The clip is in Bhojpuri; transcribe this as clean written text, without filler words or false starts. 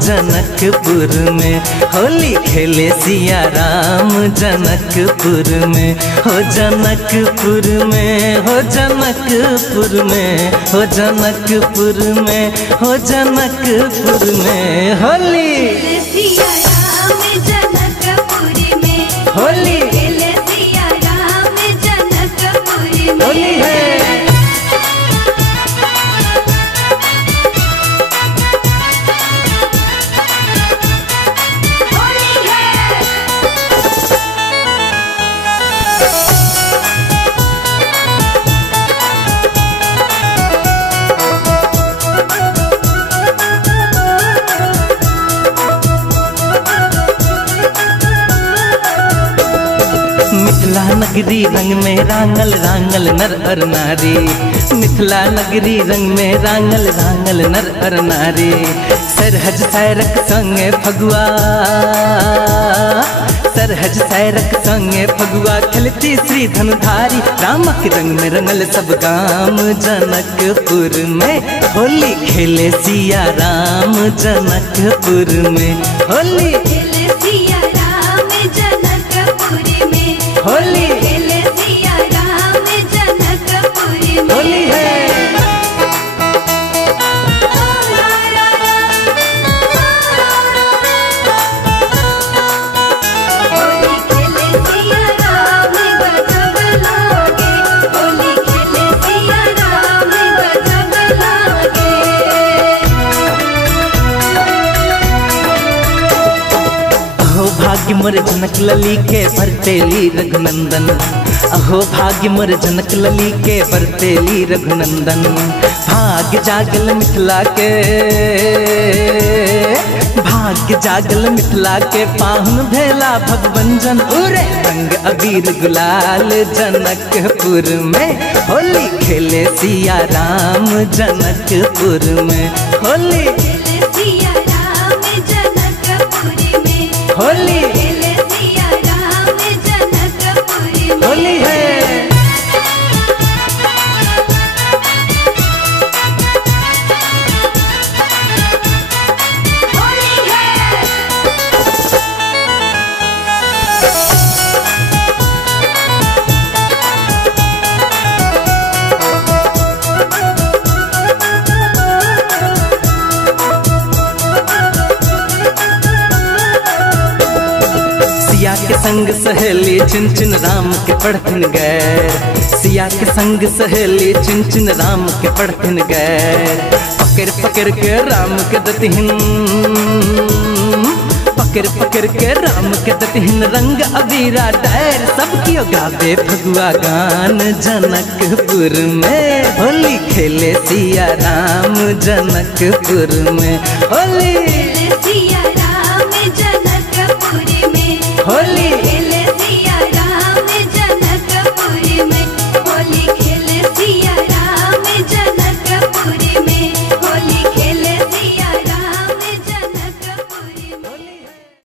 जनकपुर में। होली खेले सिया राम जनकपुर में, हो जनकपुर में, हो जनकपुर में, हो जनकपुर में, हो जनकपुर में। होली सिया राम जनकपुर में, होली खेले सिया राम जनकपुर में। होली है। मिथिला नगरी रंग में रांगल रांगल नर अर नारी, मिथिला नगरी रंग में रांगल रांगल नर अर नारी। सरहज सैरक संगे फगुआ, सरहज सैरक संगे फगुआ खेलती श्री धनुधारी। रामक रंग में रंगल सब गाम जनकपुर में, होली खेले सिया राम जनकपुर में। होली खेले सिया राम जनकपुर में, होली खेले सिया राम जनकपुर में। होली है। होली खेले सिया राम गजब लागे, होली खेले सिया राम गजब लागे। अहो भाग्य मोर जनक लली के बरतेली रघुनंदन, अहो भाग्य मोर जनक लली के बरतेली रघुनंदन। भाग्य जागल मिथिला के, भाग्य जागल मिथिला के पाहुन भेला भगवंजन। उरे रंग अबीर गुलाल जनकपुर में, होली खेले सिया राम जनकपुर में। होली खेले सिया राम जनकपुर में, होली खेले सिया राम जनकपुर में। होली है। होली है। सिया के संग सहेली चिन चिन राम के पढ़थिन गैर, सिया के संग सहेली चिन चिन राम के पढ़थिन गैर। पकड़ पकड़ के राम के दतिहिन, पकड़ पकड़ के राम के दतिहिन रंग अबीरा डैर। सब कियो गावे फगुआ गान जनकपुर में, होली खेले सिया राम जनकपुर में। होली